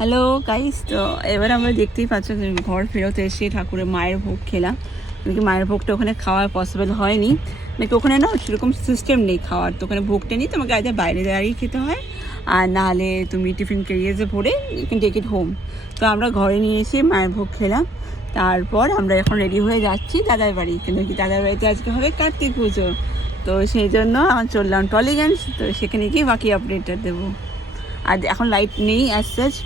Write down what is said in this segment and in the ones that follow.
Hello guys, তো এবার আমরা দেখতেই পাচ্ছ ঘর ফেরত এসে ঠাকুরের মায়ের ভোগ খেলাম। কিন্তু মায়ের ভোগটা ওখানে খাওয়া পসিবল হয়নি, নাকি ওখানে না সেরকম সিস্টেম নেই খাওয়ার। তো ওখানে ভোগটা নিয়ে তোমাকে আগে বাইরে দাঁড়িয়ে খেতে হয়, আর নাহলে তুমি টিফিন ক্যারিয়ার্সে ভরে you can take it home. তো আমরা ঘরে নিয়ে এসে মায়ের ভোগ খেলাম। তারপর আমরা এখন রেডি হয়ে যাচ্ছি দাদার বাড়ি, কিন্তু কি দাদার বাড়িতে আজকে হবে কার্তিক পুজো। তো সেই জন্য আমার চললাম টলিগঞ্জ, তো সেখানে গিয়ে বাকি আপডেটটা দেবো। আর এখন লাইট নেই অ্যাজ সাচ,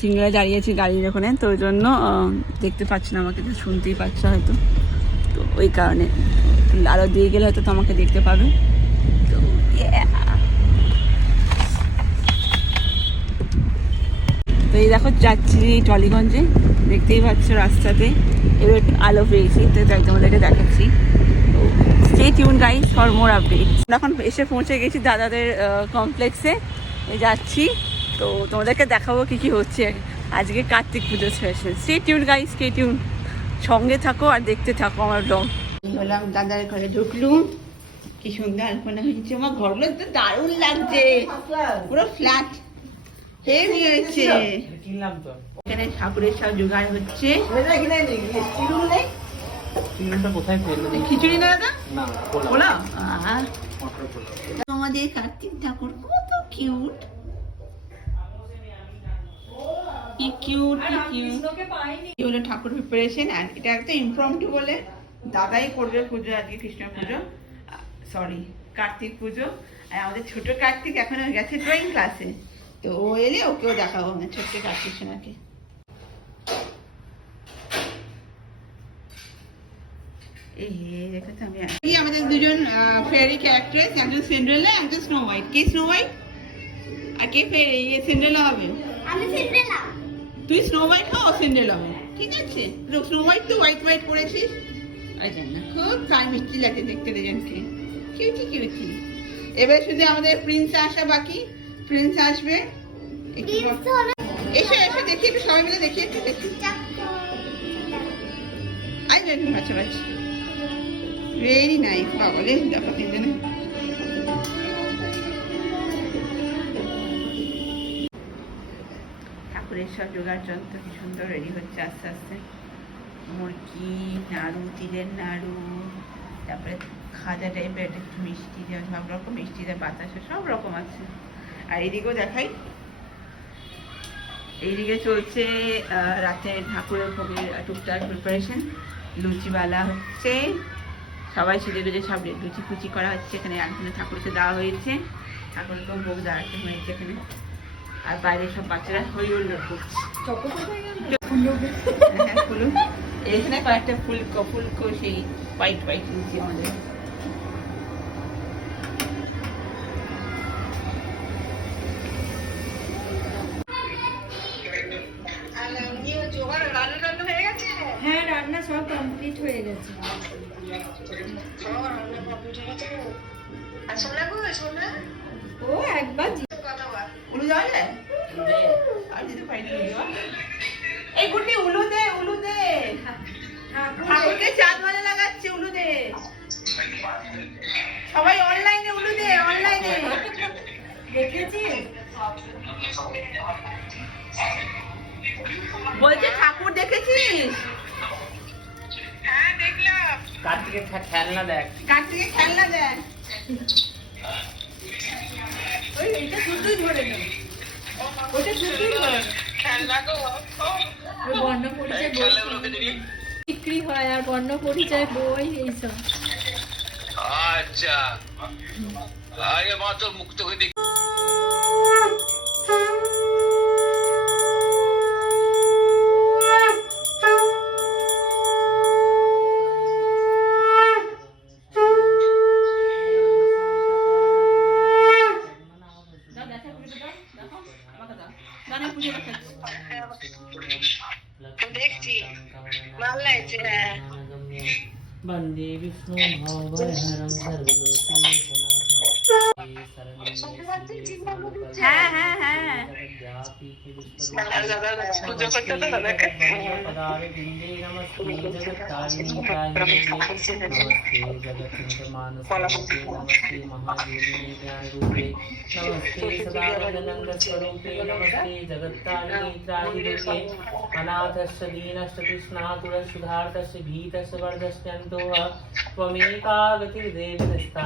সিঙ্গেলে দাঁড়িয়ে আছি গাড়ির ওখানে, তো ওই জন্য দেখতে পাচ্ছি না আমাকে, তো শুনতেই পাচ্ছ হয়তো। তো ওই কারণে আরও দিয়ে গেলে হয়তো তো আমাকে দেখতে পাবে। তো তো এই দেখো যাচ্ছি টলিগঞ্জে, দেখতেই পাচ্ছ রাস্তাতে এবার একটু আলো পেয়েছি, তো তাই তোমাদেরকে দেখাচ্ছি। তো stay tune guys for more update. এখন এসে পৌঁছে গেছি দাদাদের কমপ্লেক্সে, যাচ্ছি। তো তোমাদেরকে দেখাবো কী কী হচ্ছে আজকে কার্তিক পুজো special. Stay tune guys, stay tune, সঙ্গে থাকো আর দেখতে থাকো আমার ব্লগ। হলাম দাদার ঘরে, ঢুকলুম, কি সুন্দর আলপনা হয়েছে। আমার ঘরগুলো তো দারুণ লাগছে, পুরো ফ্ল্যাট হেভি হয়েছে। এখানে ঠাকুরের সব জোগাড় হচ্ছে। খিচুড়ি না দাদা, পোলাও। আমাদের কার্তিক ঠাকুর কত কিউট, কি কিউট, কি কিউট। এই হলো ঠাকুর প্রিপারেশন। আর এটা একটা ইমপ্রম্পটু বলে দাদাই করবে পুজো আজকে, কৃষ্ণ পুজো, সরি কার্তিক পুজো। আর আমাদের ছোট কার্তিক এখন গেছে ড্রয়িং ক্লাসে, তো ও এলে ওকেও দেখাবো আমার ছোট্ট কার্তিক সোনাকে। এই আমাদের দুজন ফেয়ারি ক্যারেক্টার, একজন সিন্ড্রেলা, একজন স্নো হোয়াইট। কে স্নো হোয়াইট আর কে সিন্ড্রেলা হবে? আমি সিন্ড্রেলা। তুই স্নো হোয়াইট হও, সিন্ড্রেলা হবে, ঠিক আছে? স্নো হোয়াইট তো হোয়াইট হোয়াইট পরেছিস, খুব গায়ে মিষ্টি লাগে দেখতে দুজনকে, কিউটি কিউটি। এবার শুধু আমাদের প্রিন্স আসা বাকি, প্রিন্স আসবে। এসে এসে দেখি একটু, সবাই মিলে দেখি একটু, দেখি আসবে একটু বাচ্চা বাচ্চা। ভেরি নাইস, বাবলে দেখো তিনজনে। ঠাকুরের সব জোগাড় যন্ত্র কি সুন্দর রেডি হচ্ছে আস্তে আস্তে। মুরগি, নাড়ু, তিলের নাড়ু, তারপরে খাজা টাইপের একটু মিষ্টি, সব রকম মিষ্টি, বাতাসা সব রকম আছে। আর এদিকেও দেখাই, এইদিকে চলছে রাতে ঠাকুরের ভোগের টুকটাক প্রিপারেশন। লুচি বালা হচ্ছে, সবাই সেজে গুজে সব লুচি ফুচি করা হচ্ছে। এখানে একজনে ঠাকুরকে দেওয়া হয়েছে, ঠাকুরকেও ভোগ দেওয়াতে হয়েছে এখানে। আর বাইরে সব বাচ্চারা হই হুল্লোড় করছে। এখানে কয়েকটা ফুলকো সেই হোয়াইট হোয়াইট লুচি আমাদের। হ্যাঁ, রান্না সব কমপ্লিট হয়ে গেছে। ও একবার উলু যাওয়া যায়? আর দিতে পারি এই গুটি, উলু দে, উলু দে, ঠাকুরকে চাঁদ মালা লাগাচ্ছে, উলু দে। সবাই অনলাইনে উলু দে, অনলাইনে। দেখেছিস? বলছে ঠাকুর দেখেছিস? হ্যাঁ দেখলাম। কার্তিকের খেলনা দেখ, কার্তিকের খেলনা দেখ। ওই এটা শুধুই ধরে নে, ওটা শুধুই ধরে। খেলনা তো ওই বর্ণ পরিচয় বই বিক্রি হয়, আর বর্ণ পরিচয় বই এইসব। আচ্ছা, আরে মা তোর মুখ তোকে দেখ। দেখছি ভালো লাগছে। বন্দে বিষ্ণু ভবভয়হরং সর্বলোকে হ্যাঁ হ্যাঁ হ্যাঁ, দাদা পুজো করতে তো দাদাকে पदारे बिंदे नमस्ते जगत्तारिणी कायिने नमस्ते जगत्तमानसे नमस्ते महादेवी ज्ञान रूपे नमस्ते सदानंद स्वरूपे नमस्ते जगत्तारिणी त्रायिरूपे अनाथस्य दीनस्य कृष्णातुरस्य सुधार्तस्य भीतस्य वरदस्यन्तो त्वमेका गतिर्देवी निस्ता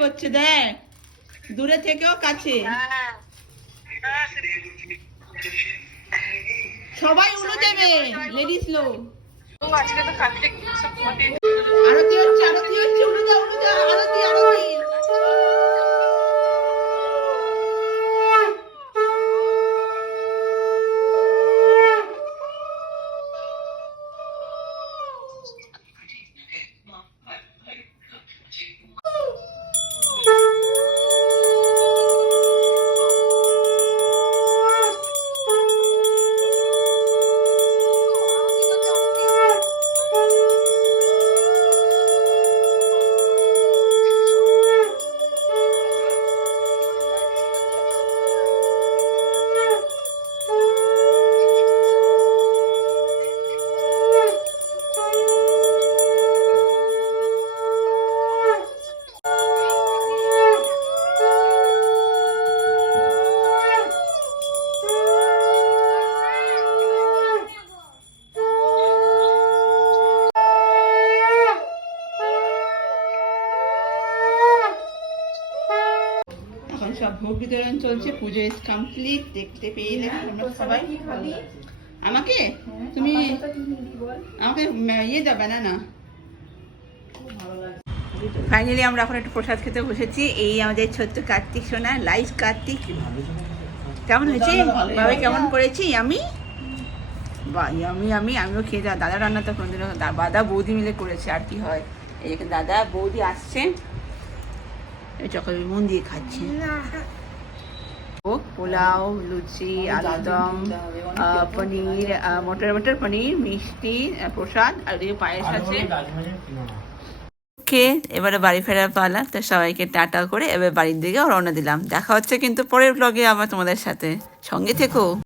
করছে দেখ, দূরে থেকেও কাছে সবাই উড়ে যাবে। লেডিস লো আজকে তো কার্তিক আরতি হচ্ছে, আরতি হচ্ছে, উড়ে যা, উড়ে যা, আরতি, আরতি। এখন সব ভোগ বিতরণ চলছে, পুজো ইজ কমপ্লিট। দেখতে পেলে তোমরা সবাই। আমাকে তুমি আমাকে ইয়ে দেবে না। ফাইনালি আমরা এখন একটু প্রসাদ খেতে বসেছি। এই আমাদের ছোট্ট কার্তিক সোনা, লাইভ কার্তিক। কেমন হয়েছে বাবা, কেমন করেছি আমি? আমিও খেয়ে যাও। দাদা রান্না তো কোনদিনও দাদা বৌদি মিলে করেছে, আর কি হয়। এই এখানে দাদা বৌদি আসছে, চকলেট মন দিয়ে খাচ্ছি। পোলাও, লুচি, আলুদম, পনির, মটর পনির, মিষ্টি, প্রসাদ, আর এদিকে পায়েস আছে। খেয়ে এবারে বাড়ি ফেরার পালা। তো সবাইকে টাটা করে এবার বাড়ির দিকে রওনা দিলাম। দেখা হচ্ছে কিন্তু পরের ব্লগে আবার তোমাদের সাথে। সঙ্গে থেকো।